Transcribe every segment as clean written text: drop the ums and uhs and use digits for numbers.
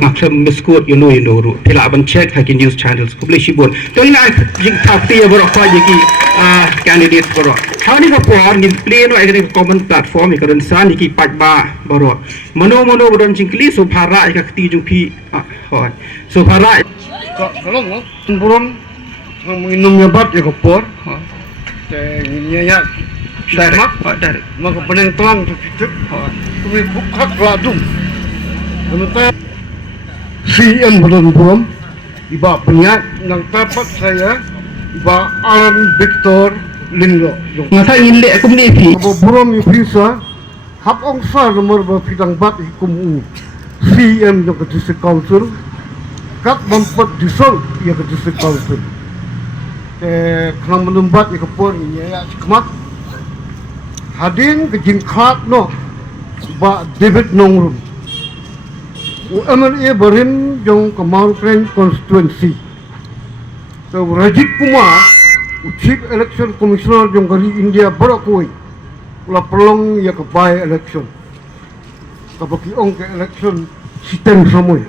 bang klem miskut you know ru pila ban check hakin news channels kubli shibun to ina jing thapti borok ko jiki candidate borok thani ka por ni play no agri common platform ikaron san ki patba borok mono bodon jingkli so phara ka ti jung phi hoy so phara kalau buron minum nyabat ya kopor nyanyi direct maka peneng terang tu kami buka keladung sementara CM buron iba penyak yang dapat saya iba Alan Victor Linglo ngata ingin le aku ni phi buron bisa hap ongsa nomor bidang bat hukum CM yang ke district council kat mempat disol ya ke district council kerang menumbat ya kopor ya kemat hadin ke jingkat no ba David Nongrum UMLA berin jong Kamal Kren constituency so Rajit Kumar Chief Election Commissioner jong dari India berakui ula pelong ya ke by election kabaki ong ke election sistem samoy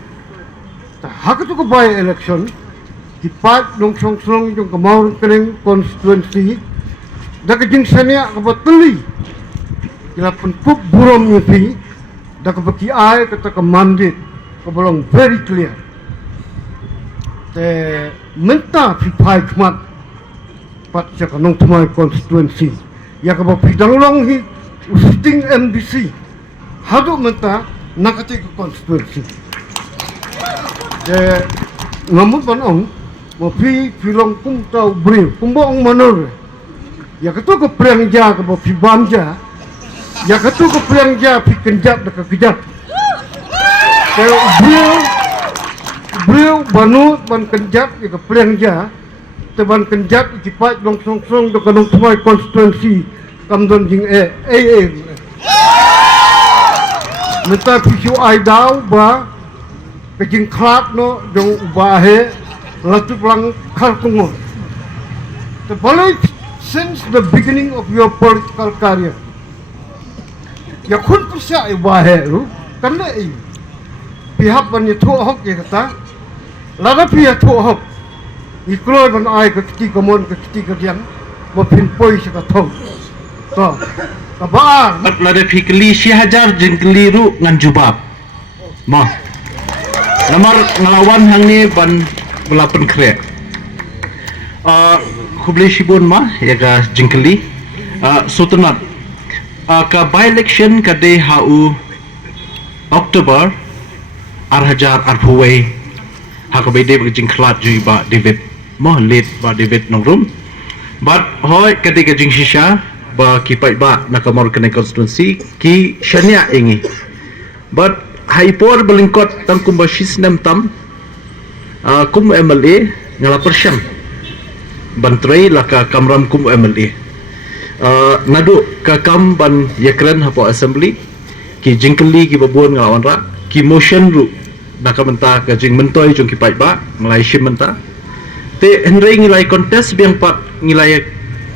hak itu ke by election dipat nong song jong Kamal Kren constituency dah kejing sania kebatuli ila penpup burom nyepi dah kebaki ai kata kemandit kebolong very clear te menta pipai kemat pat jaka nong tumai constituency ya kebab bidang long hi usting MDC hadu menta nakati ke constituency te ngamut banong mo pilong kum tau bril kumbong manor ya ketu ke priangja ke bo pibanja ya ketu ke priangja pi kenjap de kejap kalau beliau banu ban kenjap ya ke priangja te ban kenjap dipat long song de kanong semua konstituensi kamdon jing minta pisu ai dau ba kejing klat no dong bahe latu lang khartungo te balai since the beginning of your political career ya khun pusya ibahe ru karena pihak ban itu hok ya kata lada pihak itu hok iklo ban ai ke kiti komon ke kiti kedian bo pin poi sa thong to kabar lada fikli si hajar jingkli ru ngan jubab mah nomor ngelawan hang ni ban belapen krek kubli shibun mah ya ga jingkli sutunat ka by election ka de hau Oktober arhajar arhuway hakabai de jingklat jui ba David moh lead ba David Nongrum but hoy ka de ka jing shisha ba kipai ba nakamor kene constituency ki shania ingi but haipor belingkot tangkum ba shisnam tam kum MLA ngala persyam bantrai laka kamram kum MLA nadu ka kam ban yakran hapo assembly ki jingkeli ki babon ngalawan ra ki motion ru nakamenta ka jing mentoi jong ki pai ba nglai shim menta te henry ngilai contest biang pat ngilai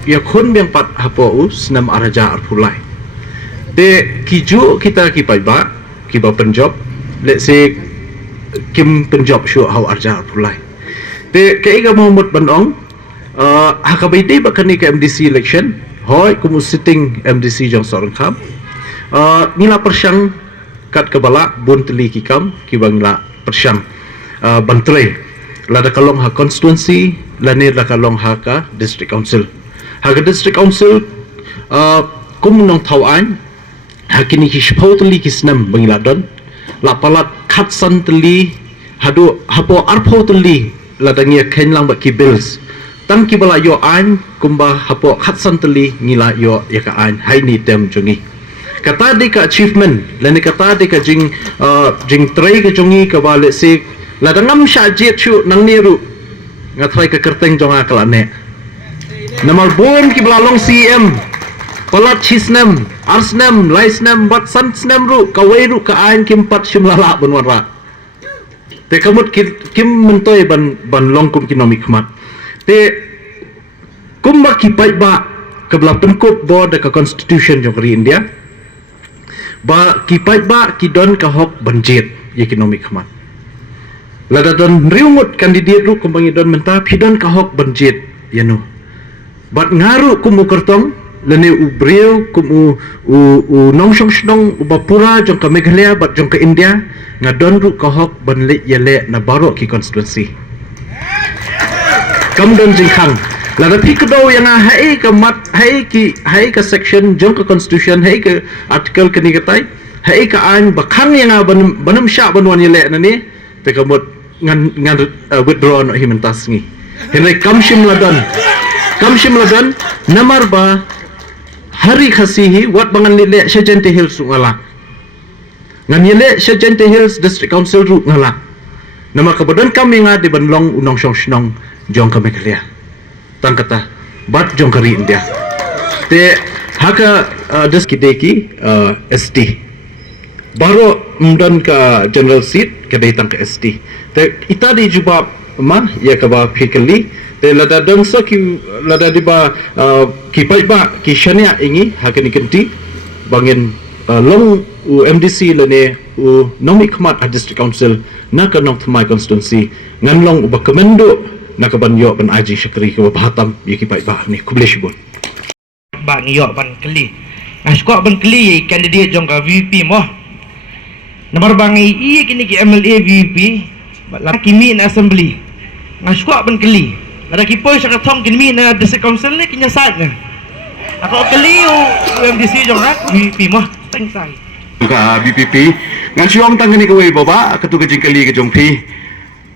ya khun biang pat hapo us nam araja arpulai te ki ju kita ki pai ba ki ba penjob let's say kim penjob shu hau arja arpulai te kai ga Muhammad banong hakabai de bakani ke MDC election hoy kumu sitting MDC jong sorang kham nila persyang kat kebala bun teli kikam kibangla persyang bantre lada kalong ha constituency lanir la kalong ha ka district council ha ka district council kum nong thawan hakini ki shpau teli kisnam bangila don la palat khat san teli hadu hapo arpau teli ladangia kenlang ba ki bills tang ki bala yo an kumba hapo khatsan teli ngila yo ya ka an hai ni tem jungi kata de ka achievement lani kata de ka jing trai ka jungi ka bale se la dangam sha jet chu nang niru ngathai ka kerteng jonga kala ne namar bon ki bala long CM palat chisnem arsnem laisnem bat sansnem ru ka wei ru ka an kim pat shimlala bunwara te kamut kim mentoi ban long kum kinomi khmat te kumba ki pai ba kabla penkop board ka constitution jong ri India ba ki pai ba ki don ka hok banjit economic khmat Lada don riungut kandidat ru kumbangi don menta pidan kahok banjit yanu. Bat ngaru kumu kertong lene ubriu kumu u nongsong snong ubapura jong ka Meghalaya bat jong ka India ngadon ru kahok banle yale na baro ki constituency. Kam don jingkhang lada pikdo yang hai ka mat hai ka section jong ka constitution hai ka article kani katai hai ka an bakhang yang banum sya banwan yale na ni te kamot ngan withdraw no himentas ngi henry kamshim ladan namar ba hari khasihi wat bangan lile Shajente Hills ngala ngan yele Shajente Hills District Council ru ngala namar kabadan kami nga di banlong unong snong jong ka Meghalaya tang kata bat jong kari India te haka deskideki ST baru mdan ka general seat kedai tang ka ST te ita di juba man ya ka ba phikali te lada don so ki lada di ba ki pai ba ki shania ingi haka ni kenti bangin long u MDC lane u nomi khmat a district council na ka nong thmai constituency ngan long u ba komendo na ka banyo ban aji shakri ka bahatam ya ki pai ba ni kubleshibon ba ngiyo ban keli asko ban keli candidate jong ka VP mo nomor bangi iya kini ki MLA VP la kimi na assembly asko ban keli ada kipoy sa kathong kini na district council ni kinya sad na ako keli u MDC jong ha VP mo tangsay ka BPP ngan siom tang ni ka wei baba katu ka jingkali ka jongpi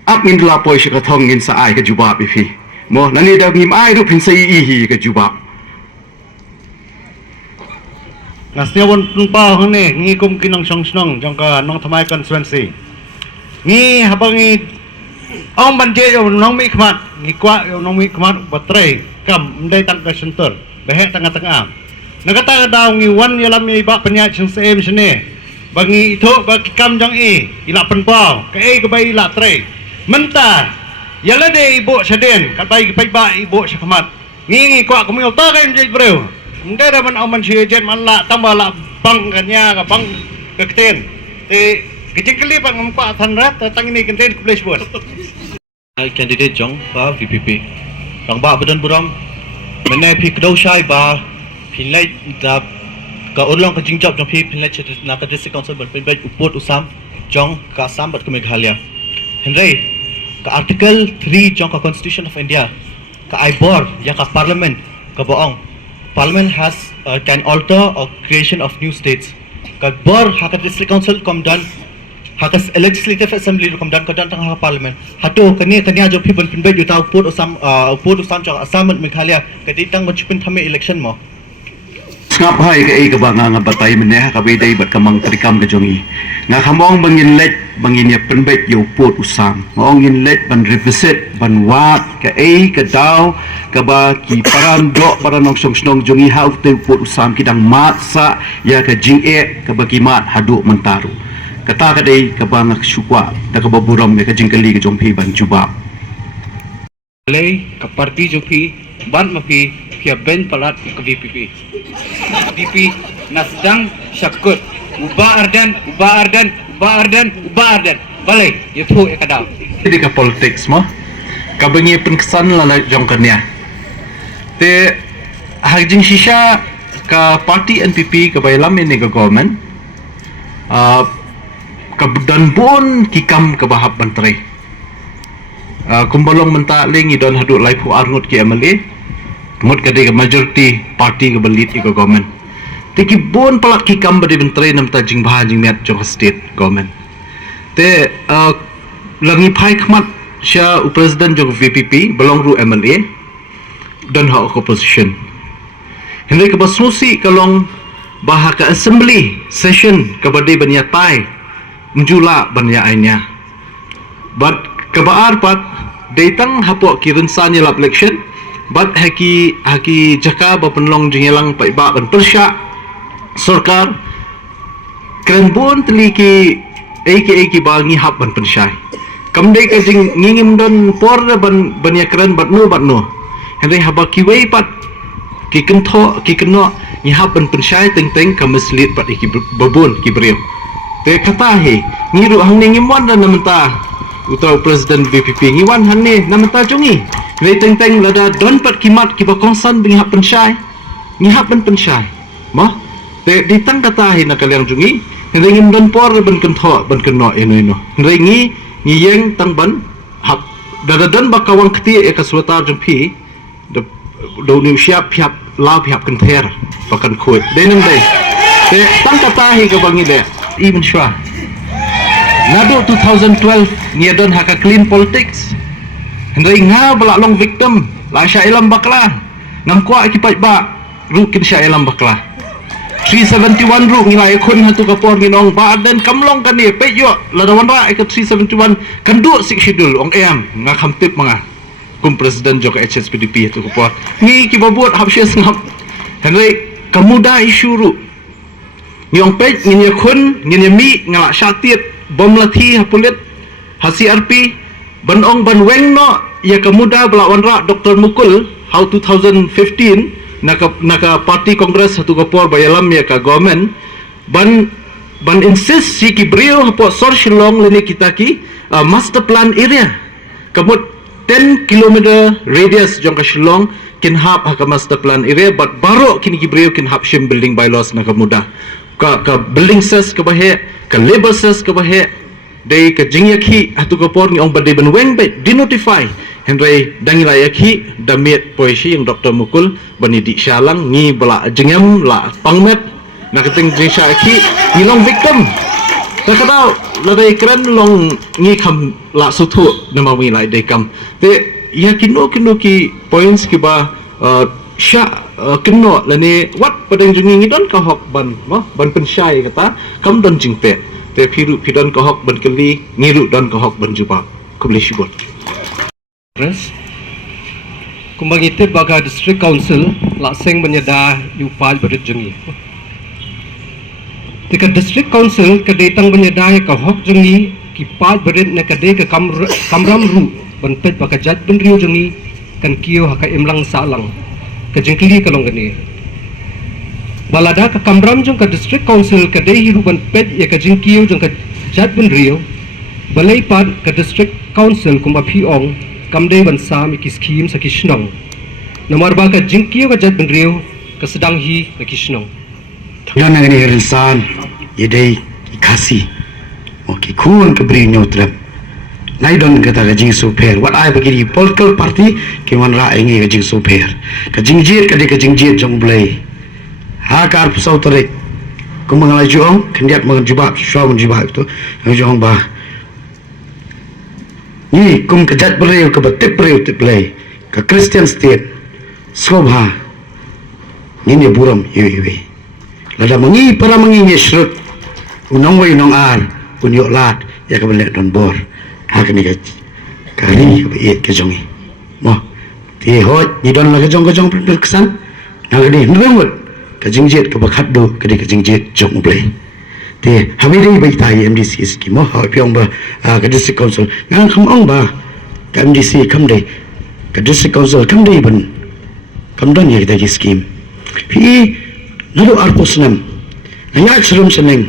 ap ngin la poy sa kathong ngin sa ai ka juba BPP mo nani da ngim ai ru pin sai i hi ka juba Nasnya won pa hone ngi kum kinong song jong ka nong thamai constituency ngi habang ngi om banje yo nong mi khmat ngi kwa yo nong mi khmat batre kam ndai tang ka center behe tengah nagata daw ngi wan yalam mi ba panya chung sem sene bangi itho ba kam jong ila penpao ka ka bai ila tre menta yala de ibo saden ka bai ba ibo sa khmat ngi kwa kum yo ta ka im breu Hindi naman ang mansiyajan man la tamba la bang kanya ka bang kakten te gijing kalipang ang paathanrat tangini kenten kubles buat candidate jong ba VPP rang ba badan buram mene phi kdo shai ba phinlai da ka urlong ka jingjap jong phi phinlai chet na ka district council ban pin upot usam jong ka sam bat ka Meghalaya henry ka article 3 jong ka constitution of India ka ibor ya ka parliament ka boong Parliament has can alter or creation of new states. Kabor haka district council come done, haka legislative assembly come done kadan tang haka parliament. Hato kani jo people pinbay yuta upod usam jong assignment Meghalaya kadi tang machipin thame election mo. ngap hai ka ba nga batay mene ka bidai bat kamang trikam ka jongi nga khamong bangin let bangin ya penbet yo pot usam ngongin let ban revisit ban wat ka ka daw ka ba ki paran do para nong song jongi hau te pot usam kidang mat sa ya ka jing ka ba ki mat hadu mentaru kata ka dai ka ba nga syukwa da ka baburam ka jingkali ka jongpi ban jubab Lay ka parti jopi ban mapi pia ben palat ke VPP nasdang syakut ubah ardan balai itu ekadau di ka politics mo ka bengi penkesan la jong kanya te hajing shisha ka parti NPP ka bailam ini ka government ka dan bon kikam ka bahab bantrai kumbalong mentaling idon haduk laipu arngut ki MLA mut kadai majority party ke belit ke government teki bon palak kikam badi bentrai nam ta jing bah jing met jong state government te langi phai khmat sha president jong VPP belong ru MLA dan ha opposition henry ke basusi kalong bah ka assembly session ke badi banya tai menjula banya ainya but kebaar pat datang hapok kirensan yelap election bat haki jaka ba penlong jingelang pai ba ban persya sarkar krenbon teliki eki bangi hap ban pensyai kamdai ka jing ngingim don por ban ya kren bat no henry haba kiwei pat ki keno ni hap ban pensyai teng kameslit pat iki babun ki brio te kata he ngiru hang ngingim wan dan namenta utau Presiden VPP ngiwan han ni namata jungi ngai teng lada don pat kimat ki ba kongsan bing hap pensyai ngi hap pensyai mo te ditang kata hin kaliang jungi ngin don por ban kan tho ban kan no eno ngi yeng tang ban hap dada don ba kawang kti e kaswata jumpi do ni siap piap lao piap kan ther pakan khoi denang dei te tang kata hi ka bangi de even shwa nado 2012 ni don haka clean politics hendai nga bala long victim la sha ilam bakla ngam kwa ki ba ru kin sha ilam bakla 371 ru ngilai khun hatu ka por nginong ba den kamlong kan ni pe yo la dawan ra ka 371 kan du sik schedule ong em nga kham tip manga kum presiden jok HSPDP tu ko por ngi ki babot hab shes ngap henry kamuda isu ru nyong pe ngi khun ngi mi ngala syatiet bom lathi hapulit hasi RP ban ong ban weng no ya kamuda belawan ra Dr. Mukul how 2015 naka parti kongres satu kapor bayalam ya ka government ban insist si ki brio hapo sor Shillong lini kita ki master plan area kabut 10 km radius jong ka Shillong kin hap ka master plan area but baro kini ki brio kin hap shim building bylaws naka muda ka building ses ka bahe ka labor ses ka bahe dei ka jingyakhi hatu kapor ni ong badai ban weng be denotify Henry dangila yakhi damiet poisi yang Dr. Mukul bani di syalang ngi bala jengem la pangmet nak ting jing syaki ngilong victim tak tahu ladai keren long ngi kham la sutu nama wi lai dei kam te ya kino ki points ki ba sya kino lani wat padeng jungi ngidon ka hok ban ban pensyai kata kam don jingpe te pidon ka hok ban keli ngiru don ka hok ban juba kubli shibot Kumbang itu baga district council laseng menyeda yupal berit jungi. Tika district council kadetang menyeda ka hok jungi kipal berit na kade ka kamram ru bentet baga jat benriu jungi kan kio haka imlang salang ka jengkili kalong gani. Balada ka kamram jung ka district council kade hiru bentet ya ka jengkio jung ka jat benriu balai pad ka district council kumba piong kamdei ban sam ki scheme sa kishnong nomor ba ka jingkiyo ka jat benriu ka sedang hi ka kishnong Tangana ngani rinsan yedei ikasi oke kun ke beri nyotram nai don kata ka jing super what I bagi political party ki wan ra ingi ka jing super ka jingjit jong blai ha kar pusau tarik kumangala juong kendiat mang jubab shwa mun jubab tu jong ba ni kum kejat beriu ke betip beriu tiplay ke Christian state sobha ni buram yui lada mengi para mengi nyesrut unong wei nong ar unyok lat ya ke belek don bor ha ke ni kari ke iet ke jongi mo ti hot ni don la ke jong kesan na ke ni nremut ke jingjit ke bakhat do ke jingjit jong blai te hamiri bai tai MDC scheme ha pyong ba ka district council ngang kham ong ba ka MDC kham dei ka district council kham dei ban kham don ye da scheme hi nalu arpusnam aya chrum seneng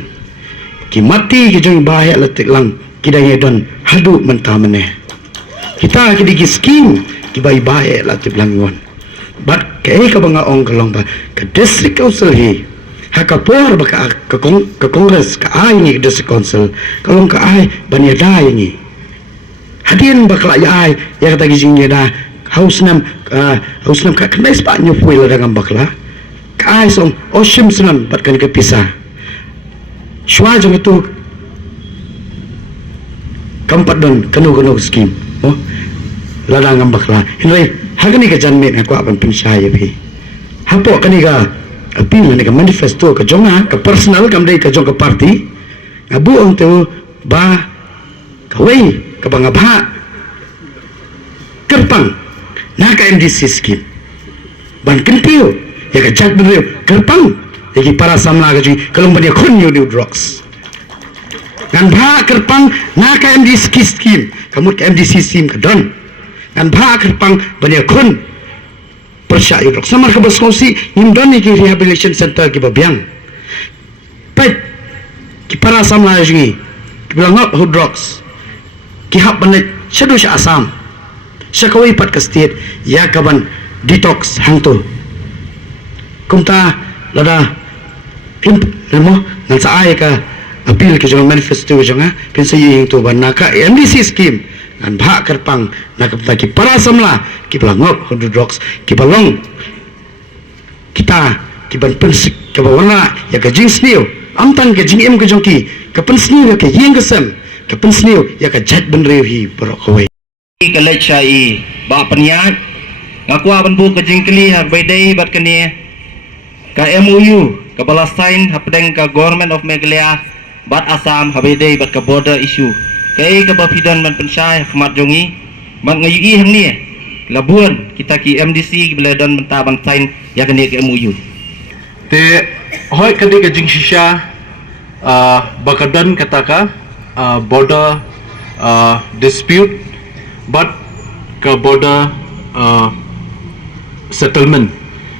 ki mati ki jong ba ya latik lang ki dai don hadu menta mane kita ki di scheme ki bai ba ya latik lang won but ka banga ong kalong ba ka district council hi hakapor baka ke kongres ka ai ni district council kalong ka ai bani da ni hadin bakla ya ai ya kata gijing ni da house nam ka knes pa nyu puil dengan bakla ka ai song oshim sunan bat kan ke pisah shwa jong itu kampat don kanu scheme oh ladang ngam bakla hinai hagani ka janme na ko apan pinsai bi hapo kani ga apil ni ka manifesto ka jonga ka personal kam dei ka jong ka party abu ong tu ba ka wei ka banga bha kerpang na ka MDC scheme ban kenpio ya ka jat beriu kerpang ya ki para samla ka ji kalong bani khun new drugs kan bha kerpang na ka MDC scheme kamu ka MDC scheme ka don kan bha kerpang bani khun persya yudok samar ke baskosi indoni ki rehabilitation center ki babiang pet ki para samla jingi ki bilang hot drugs kihap banit syadu sya Asam syakawai pat ka state ya kaban detox hangto kumta lada ilmo ngan sa ay ka appeal ke jong manifesto jong ha pensa ying to ban naka MDC scheme ngan bha kerpang nakapta ki para samla ki pelangop hondu drugs ki balong kita ki ban pensik ke bawana ya ka jing sniu amtang ke jing em ke jong ki ka pensniu ya ke ying kesem ka pensniu ya ka jat ben rew hi borok kawai ka lech syai ba penyat ngaku ban bu ka jingkli hak baidai bat kene ka MOU ka balasain hapdeng ka government of Meghalaya bat Assam habaidai bat ka border issue kai ka bapidan man pensai khmat jongi man ngayi hang ni labuan kita ki MDC beladan menta ban sign ya kene ka MOU te hoi kadi ka jing shisha bakadan kataka border dispute but ka border settlement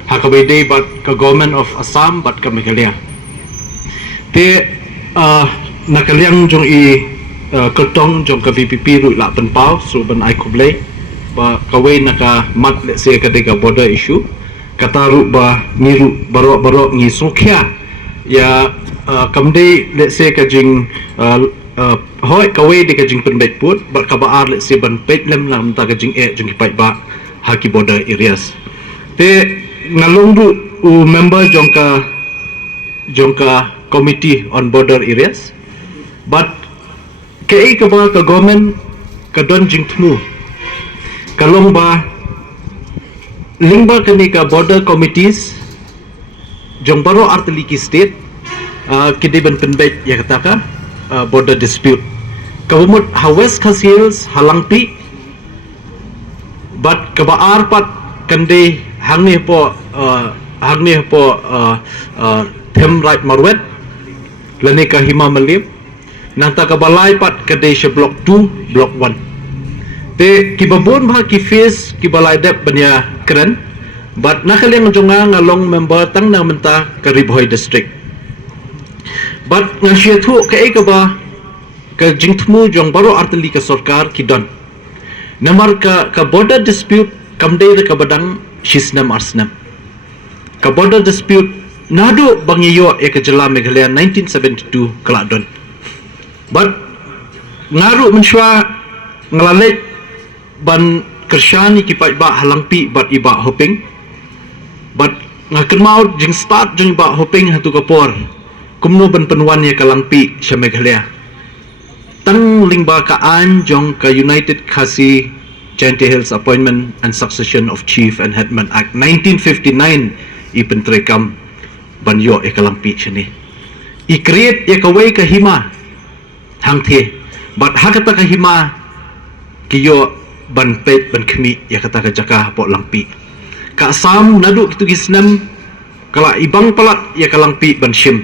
hakabede but ka government of Assam but ka Meghalaya te nakaliang jong i kertong jong ka VPP ru la penpau so ban ai kublai ba kawai naka mat le se ka ka border issue kata ru ba niru baro ngi sokya ya kamde le se ka jing hoi kawai de ka jing penbet put ba ka ba ar le se ban pet lem lam ta ka jing jong ki pai ba haki border areas te ngalong ru member jong ka committee on border areas but ke ka ba ka government ka don jing tmu kalong ba lingba kani ka border committees jong baro arteliki state kidi ban penbet ya kataka border dispute kabumut ha west khas hills halangpi but kabaar pat kande hangni po them right marwet lani ka hima malip nanta ka balai pat kade she block 2 block 1 te kibabon ba ki face ki balai dep banya kren but nakaliang jonga ngalong member tang na menta ka Ribhoy district but ngasya thu ka ba ka jingthmu jong baro arteli ka sarkar ki don namar ka border dispute kamdei ka badang shisnam arsnam ka border dispute nado bangiyo ya ka jela Meghalaya 1972 kaladon but ngaru mensyua ngalalek ban kersyani ki pai ba halangpi bat iba hoping but ngaken mau jing start jing ba hoping hatu kapor kumno ban penwan ya kalangpi sya Meghalaya tang lingba ka an jong ka United Khasi Jaintia Hills Appointment and Succession of Chief and Headman Act 1959 ipentrekam banyo ya kalampi sini i create ya kawai ka hima hangthe but hakata ka hima kiyo ban pet ban khmi ya kata ka jaka po langpi ka Assam nadu kitu gisnam kala ibang palat ya kalangpi ban shim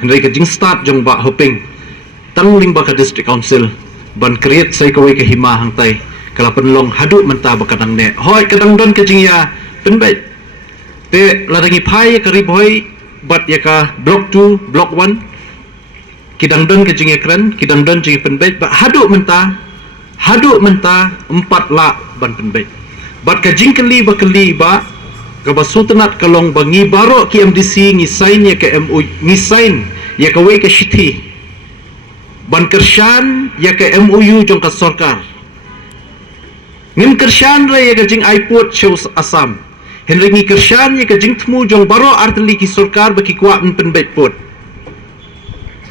hendai ka jing start jong ba hoping tang lingba ka district council ban create sai kawai ka hima hangtai kala penlong hadu menta bakadang ne hoi kadang don ka jing ya penbet te ladangi pai ka Ribhoy bat ya ka block 2 block 1 kidang don ka jing ekran kidang don jing penbet ba hadu menta 4 la ban penbet bat ka jing kali ba ka basutanat kalong bangi baro ki MDC ngi sign ya ka MO ngi sign ya ka wei ka shiti ban kersyan ya ka MOU jong ka sarkar ngin kersyan ra ya ka jing aiput shows Assam henry ngi kersyan ya ka jing tmu jong baro arteli ki sarkar ba ki kwa penbet put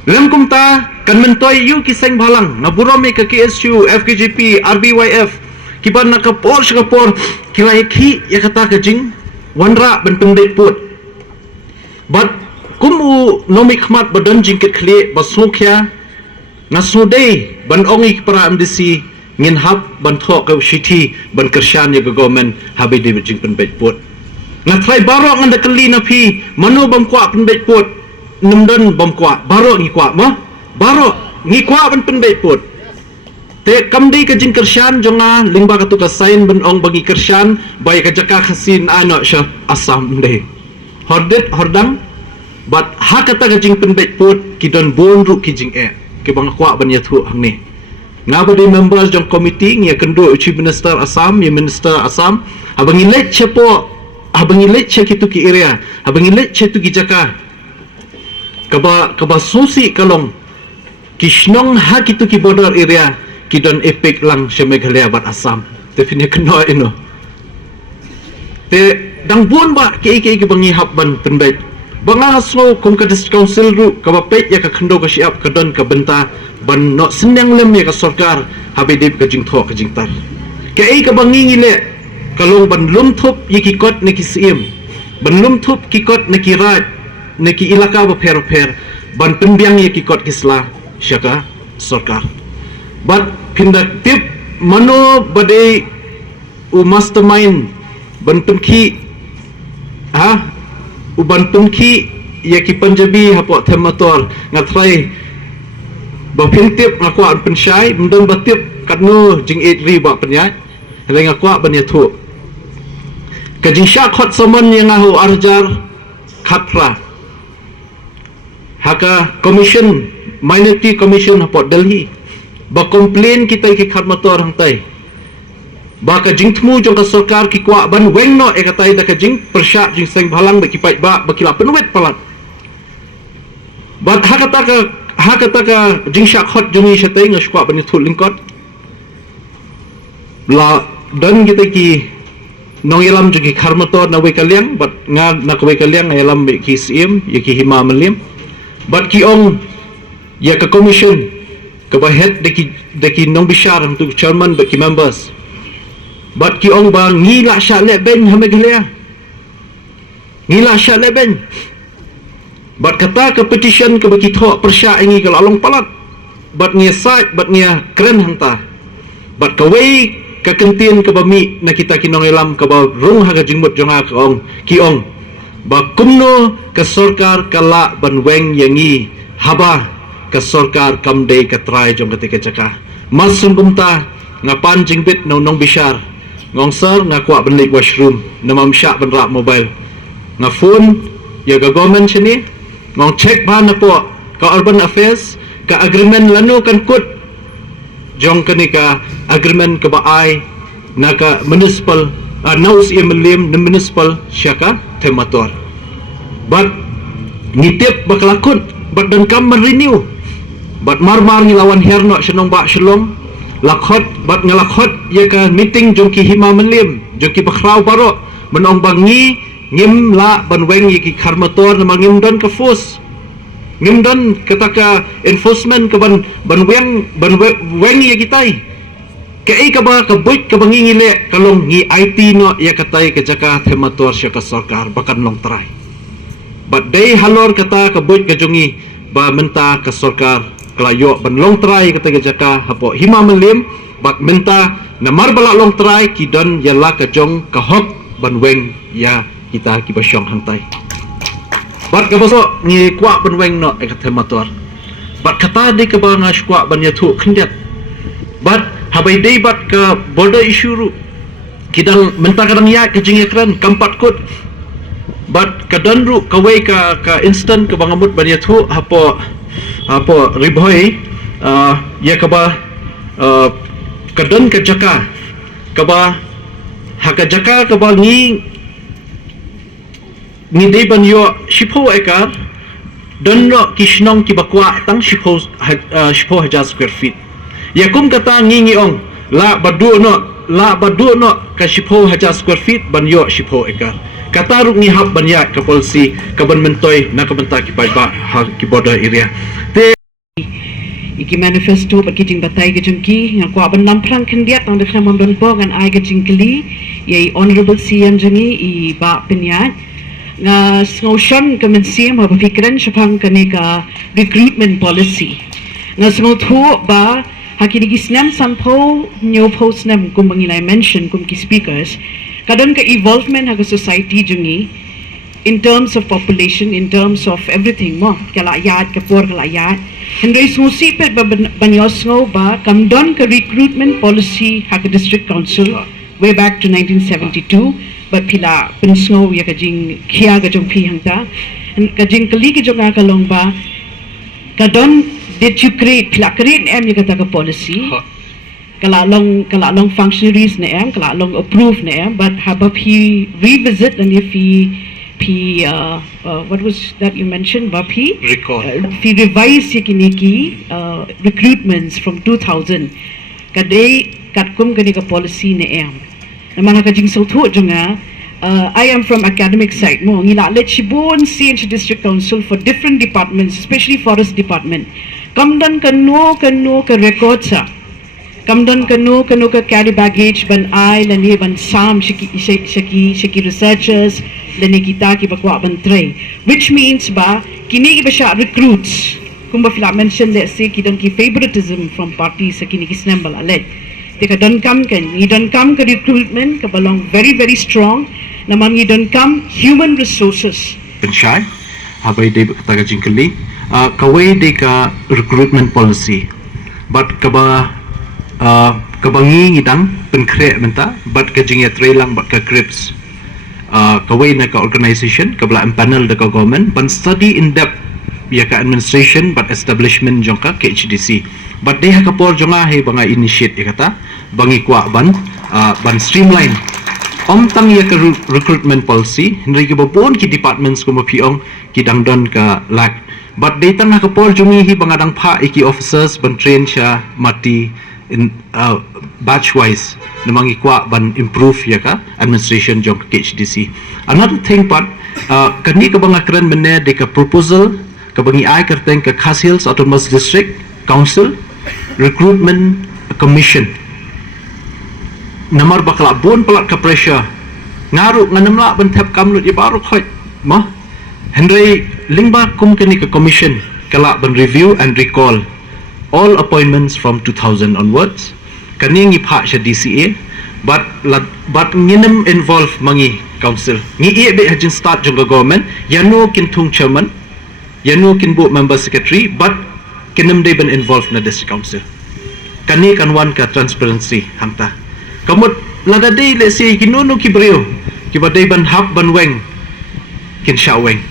lem kumta kan mentoy yu ki seng balang naburome ka KSU FKJP RBYF kiban nakapor syakapor kilai ki ya kata ka jing wanra ben penbet put but kumu nomik khmat badan jingket khle basokya nasude ban ongi para MDC ngin hab ban thok ka shiti ban kersyan ya government habi de jing penbet put ngatrai baro nganda kali na phi manu bam kwa penbet put numdon bom kwa baro ngi kwa ma baro ngi kwa ban penbet put te kamdi ka jing kersyan jonga lingba ka tu ka sign ban ong bagi kersyan bai ka jaka khasin ano sya Assam de hordet hordang but hakata ka jing penbet put ki don bon ru ki jing ki bang kwa ban ya thu hang ni ngabadi members jong komiti ngia kendo Chief Minister Assam, ya Minister Assam, abangilet cepo, abangilet cekitu ki area, abangilet cetu ki jaka, kaba susi kalong, kisnong ha kitu ki border area, kidon epek lang siya Meghalaya bat Assam, tapi ni kena ino. Te dang buon ba ki bangi hap ban penbet, banga so kum ka district council ru kaba pet ya ka kendo ka siap kadon ka benta ban no senang lem ya ka sarkar habidip ka jingtho ka jingtar ke ka bangi ngile kalong ban lum thup yikikot ne kisim ban lum thup kikot ne kirat ne ki ilaka ba per ban penbiang yikikot kisla syaka sarkar bat pinda tip mano badai u mastermind ban penki uban penki ya ki Punjabi hapo themator ngatrai bapintip ngakwa pensyai mendon batip katno jing 8 ri ba penyat hele ngakwa banyathu kajing syakhat saman yang ngahu arjar khatra haka commission minority commission hapo Delhi ba complain kita ki khatmator hangtai ba ka jingthmu jong ka sarkar ki kwa ban wengno e katai da ka jing persya jing seng bhalang ba ki pai ba bakila penwet palat ba hakata ka jing shakhot jungi shatai ngas kwa ban thul lingkot la dan kita ki nong elam jugi kharmator na we kalyang bat nga na we kalyang elam be ki sim ye ki hima malim bat ki ong ya ka commission ka ba head de ki nong bishar untuk chairman ba ki members bat ki ong bang ngila sya leben ha Meghalaya ngila sya leben bat kata ke petition ke bagi thok persya ingi kalau along palat bat ngia site bat ngia keren hanta bat kawai ke kentin ke bami na kita kinong elam ke ba rung ha ka jingmut jonga ke ong ki ong ba kumno ke sarkar kala ban weng yangi haba ke sarkar kamdei ke try jong ketika jaka masung kumta ngapan jingbit nong bishar ngong sir nga kwa benlik washroom na mamsya benrak mobile nga phone ya ga government sini ngong check ba na po ka urban affairs ka agreement lano kan kut jong kanika agreement ka baay na ka municipal naus imelim na municipal syaka themator but nitip baklakut but dan kam renew but marmar ngilawan herno senong ba shalom lakhot bat ngalakhot ya ka meeting jong ki hima menlim jong ki bakrau baro menong bangi ngim la ban weng ki kharmator na mangim don ka fus ngim don kataka enforcement ka ban weng ya kitai ke ka ba ka buit ka bangi ngile kalong ngi IT no ya katai ka jaka themator sya ka sarkar bakan long try but day halor kata ka buit ka jongi ba menta ka sarkar kelayo ban long try kata jaka hapo hima melim bat menta na marbala long try kidon yala ka jong ka hok ban weng ya kita ki basyong hantai bat ka boso ni kwa ban weng no e kata mator bat kata de ka ba nga kwa ban ya thu khindet bat habai dei bat ka border issue ru kidang menta kadang ya ka jing ekran kampat kut bat kadon ru kawai ka instant ka bangamut ban ya thu hapo ribhoi ya kaba kadon ka jaka kaba haka jaka kaba ni dei ban yo shipo ekar don no kishnong ki bakwa tang shipo 1000 square feet ya kum kata ngi ong la badu no ka shipo 1000 square feet ban yo shipo ekar kata ruk ni hab ban ya ka policy ka ban mentoi na ka benta ki pai ba ha ki border area iki manifesto pakiting batay gajungki nga kwa ban lamprang kendiat ang dekna mandon po ngan ay gajingkli yay honorable CM jangi i ba penyat nga sngotion kamensim ha pafikran syapang kaneka recruitment policy nga sngotu ba hakinigisnam sampo new post nam kum bangilay mention kum ki speakers kadon ka involvement ha society jangi in terms of population, in terms of everything mo, kalayat, kapur kalayat. Henry susipit ba banyos ngo ba kamdon ka recruitment policy ha ka district council way back to 1972 but pila pinsngo ya kajing kia kajong pihangta kajing kali kajong akalong ba kadon did you create pila create em ya kata ka policy kalalong functionaries na kalalong approve na but habab he revisit and if he what was that you mentioned Bapi Recall. if he revise kiniki recruitments from 2000 kadai katkum kani ka policy na naman hakajing sauto junga I am from academic side mo ngilalet Shibon CNC District Council for different departments especially forest department kamdan kano ka record sa kamdan kano ka carry baggage ban lani ban sam shiki researchers lani kita ki bakwa ban tray which means ba kini ba siya recruits kung ba fila mention let's say kidang ki favoritism from parties sa kini ki snambal alet tika don kam ka recruitment ka balong very very strong naman don kam human resources Pensyai, habay day kataga jingkali, kaway day ka recruitment policy, but kaba kabangi ngidang penkre menta, but kajing yatre lang but ka grips, kaway na ka organization, kabla panel da ka government, ban study in depth, ya ka administration but establishment jong ka KHDC, but day hakapor jonga he banga initiate ya kata, bangi kwa ban streamline. Tang ya ka recruitment policy hindi ka babon ki departments ko mapiong ki dangdon ka lak but data na ka por jungi hi bangadang pa iki officers ban train siya mati in batch wise namang ikwa ban improve ya ka administration jong KHDC. Another thing part kani ka banga kren mene de ka proposal ka bangi ay kerteng ka Khas Hills Autonomous District Council Recruitment Commission namar bakla bon pelat ka pressure ngaru nganamla ban thap kamlut ibaru khoi ma Henry lingba kum kini ka commission kala ban review and recall all appointments from 2000 onwards kani ngi pha sha DCA but nginem involve mangi council ngi e be hajin start jong government yano kin thung chairman yano kin board member secretary but kinem de ban involved na district council kani kan wan ka transparency hamta kamut lada day let's say kinuno ki brio ki badai ban hap ban weng kin sha weng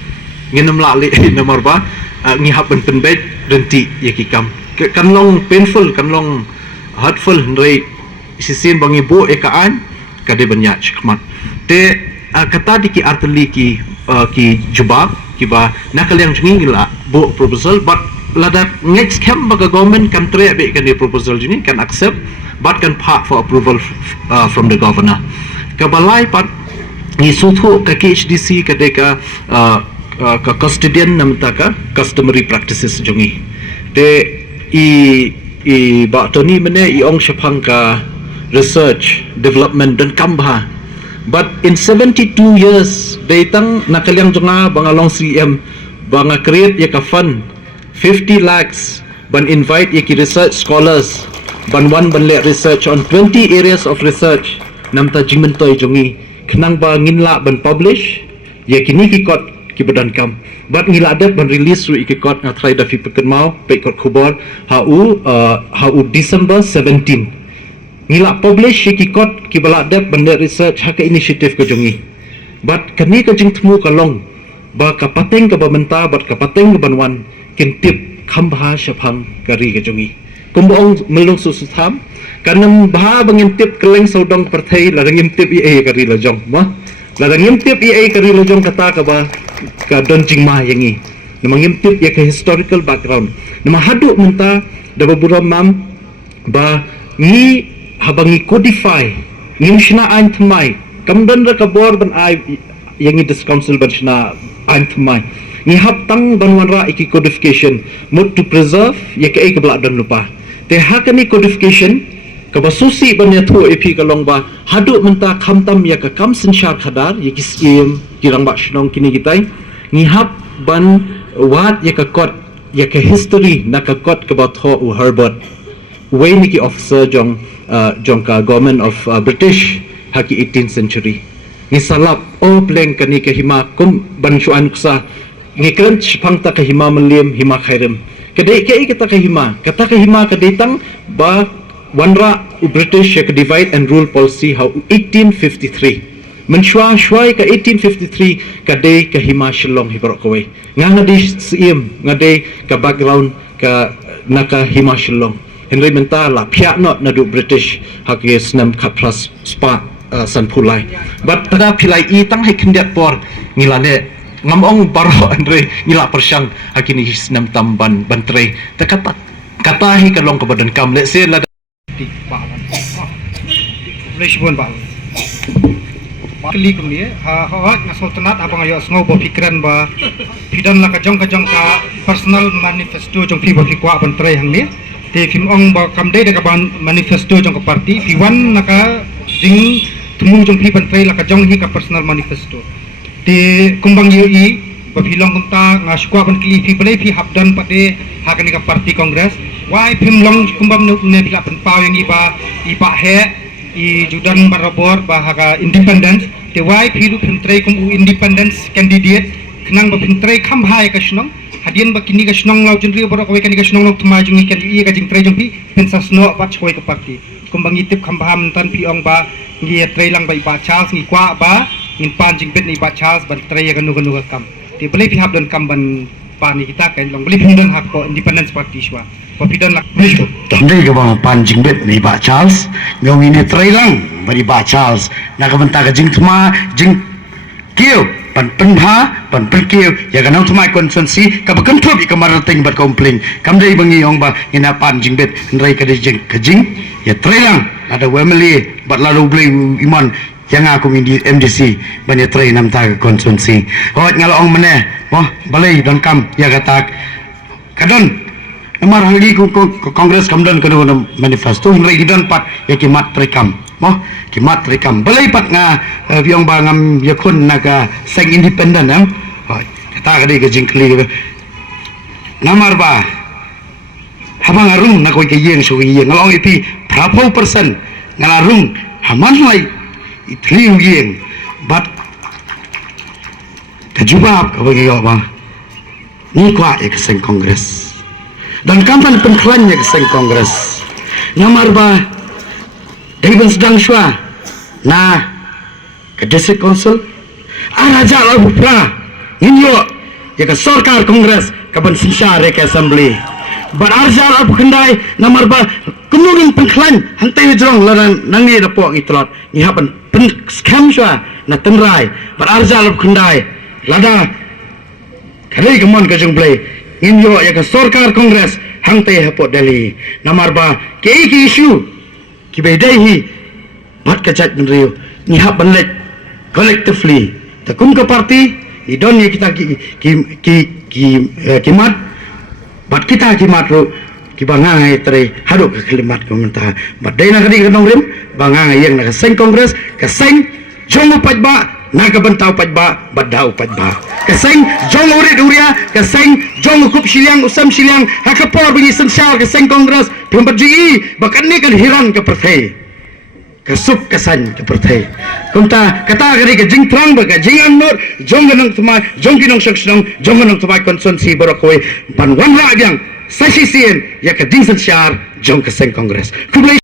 nginam la le namar ba ngi hap ban penbet renti yaki kam kan long painful kan long hurtful ndai sisin bangi bo ekaan kade banya chikmat te kata di ki artli ki jubab ki ba nakalyang jingi la bo proposal but lada next camp baga government kan tre be kan proposal jini kan accept but can part for approval from the governor. Kabalai part isutu ka KHDC kadeka ka custodian namtaka customary practices jongi. Te i ba toni mene i ong shapang ka research development dan kambha. But in 72 years datang nakalyang jonga bangalong CM banga create ya ka fund 50 lakhs ban invite ya ki research scholars ban let research on 20 areas of research namta jimentoy jongi kenang ba nginla ban publish ya kini ki kot ki badan kam but ngila adat ban release ru ki kot ngatrai da fi peken mau pe kot khubor hau December 17 ngila publish ki kot ki bala adat ban let research ha ka initiative ko jongi but kani ka jing thmu ka long ba ka pateng ka ba menta but ka pateng ban wan kin tip khambha shapang kari ka jongi kumbuong melong susutham kanam baha bangin tip keleng saudong perthai larangim tip ie kari lojong ma larangim tip ie kari lojong kata ka ba ka donjing ma yangi namangim tip ya ka historical background nama hadu menta da buram mam ba ni habangi codify ngim shna an thmai kamdan ra ka bor ban ai yangi dis council ban shna an thmai ni hab tang banwan ra iki codification mut to preserve ya ka ek bla dan lupa te hakani codification ka basusi banya thu epi kalong ba hadu menta khamtam ya ka kam sinshar khadar ya ki scheme kirang ba shnong kini kitai ni hab ban wat ya ka kot ya ka history na ka kot ka ba tho u Herbert way ni ki officer jong ka government of British haki 18th century ni salap o pleng kani ka hima kum ban shuan ksa ni kran chipang ta ka hima malim hima khairem kadai kai kata ka hima kadai tang ba wanra British ka divide and rule policy how 1853 menshwa shwai ka 1853 kadai ka hima shillong hibarok kawai ngadi siem ngadi ka background ka naka hima shillong Henry menta la pihak not na du British haki senam kapras spa san pulai but tada pilai I tang hai kendiat por ngilane ngamong baro Henry ngila persyang haki ni senam tamban bantre takata kata hi kalong ke badan kam let's say la Rishbon ba kali kumni ha na sultanat abang ayo sngo bo pikiran ba pidan la ka jong ka personal manifesto jong pi bo pi kwa ban trai hang ni te phim ong ba kam dei da ka ban manifesto jong ka party pi wan na ka jing tumu jong pi ban trai la ka jong hi ka personal manifesto te kumbang yu I ba philong kunta nga skwa ban kli pi ble pi habdan pate ha ka ni ka party congress wai phim long kumbam ne pila ban paw yang iba he I judan barabor bahaga independence te wai phiru phintrai kum independence candidate kenang ba phintrai kham hai ka snong hadian ba kini ka snong lau jendri borok we kani ka snong lau thumai jungi kan I ka jingtrai jong pi pensas no ba choi ka party kum bangi tip kham ham tan pi ong ba ngi trai lang ba iba charles ngi kwa ba ngin pan jing bet ni ba charles ban trai ya ganu ka kam te beli pi hab dan kam ban pani kita kan long beli phindon hak ko independence party shwa Papidan lak Rishbon Tandai ke bang panjing bet ni Pak Charles ngong ini trailang bari Pak Charles nak benta ke jing tuma jing kio pan penha pan perkio ya kanang tuma konsensi ka bekentup I kamarating bat kompling kamdai bangi ong ba ina panjing bet ndrai ke jing ya trailang ada wemeli bat lalu beli iman yang aku di MDC banyak trai nam ta konsensi hot ngalo ong meneh wah balai dan kam ya katak kadon Amar lagi kongres kamdan kedua manifesto henry gidan pat ya kimat rekam moh kimat rekam balai pat nga biong bangam yakun naga seng independen am kata kadi ke jingkli namar ba habang arung na koi ke yeng so yeng ngalong ipi berapa persen ngalarung haman lai itliu yeng bat kejubab kabagi ba ni kwa ya seng kongres dan kapan pengklannya ke seng kongres namar ba David sedang shwa na ke district council araja la bupra ninyo ya ke sarkar kongres ke ban sinsare ke assembly bar arja la bukandai namar ba kemungin pengklan hantai jong laran nangi rapok itlot ni hapan pen scam shwa na tenrai bar arja la bukandai lada kare kemon ke jong play Inyo ya ke sarkar kongres hang tay hapot dali namar ba ke issue ki bedai hi bat kachat menriu ni hap banlek collectively takum ke party idon ye kita kimat bat kita kimat ru ki bangang ai tre haduk ke kalimat komentar bat dai na kadi kanong rim bangang yang na seng kongres ka seng jong pat ba na ka bantau pat ba badau pat ba kaseng jong urit uria kaseng jong kup siliang usam siliang hakapor bunyi sensyal kaseng kongres perempat ji bahkan ni kan hiran ke perthai kasup kasan ke perthai kumta kata gari ke jing trang ba ke jing anur jong ganang tuma jong kinong syang jong ganang tuma konsumsi borokoi pan wan ra yang sasisien ya ke jing sensyal jong kaseng kongres